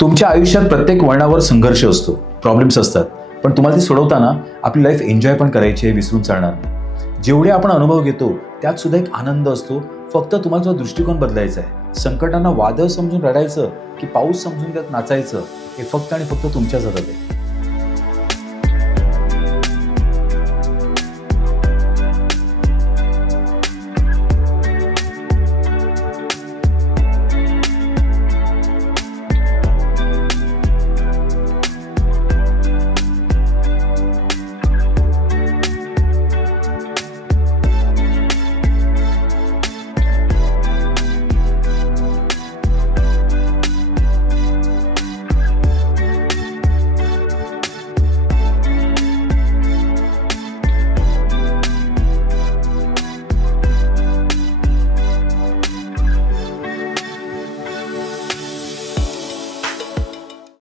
तुमच्या आयुष्यात प्रत्येक वळणावर संघर्ष असतो, प्रॉब्लेम्स असतात, पण तुम्हाला ते सोडवताना आपली लाईफ एन्जॉय पण करायची आहे, विसरून चालणार नाही. जेवढे आपण अनुभव घेतो त्यात सुद्धा एक आनंद असतो. फक्त तुम्हाला जो दृष्टिकोन बदलायचा आहे. संकटांना वादळ समजून रडायचं की पाऊस समजून त्यात नाचायचं, हे फक्त आणि फक्त तुमच्याच हातात आहे.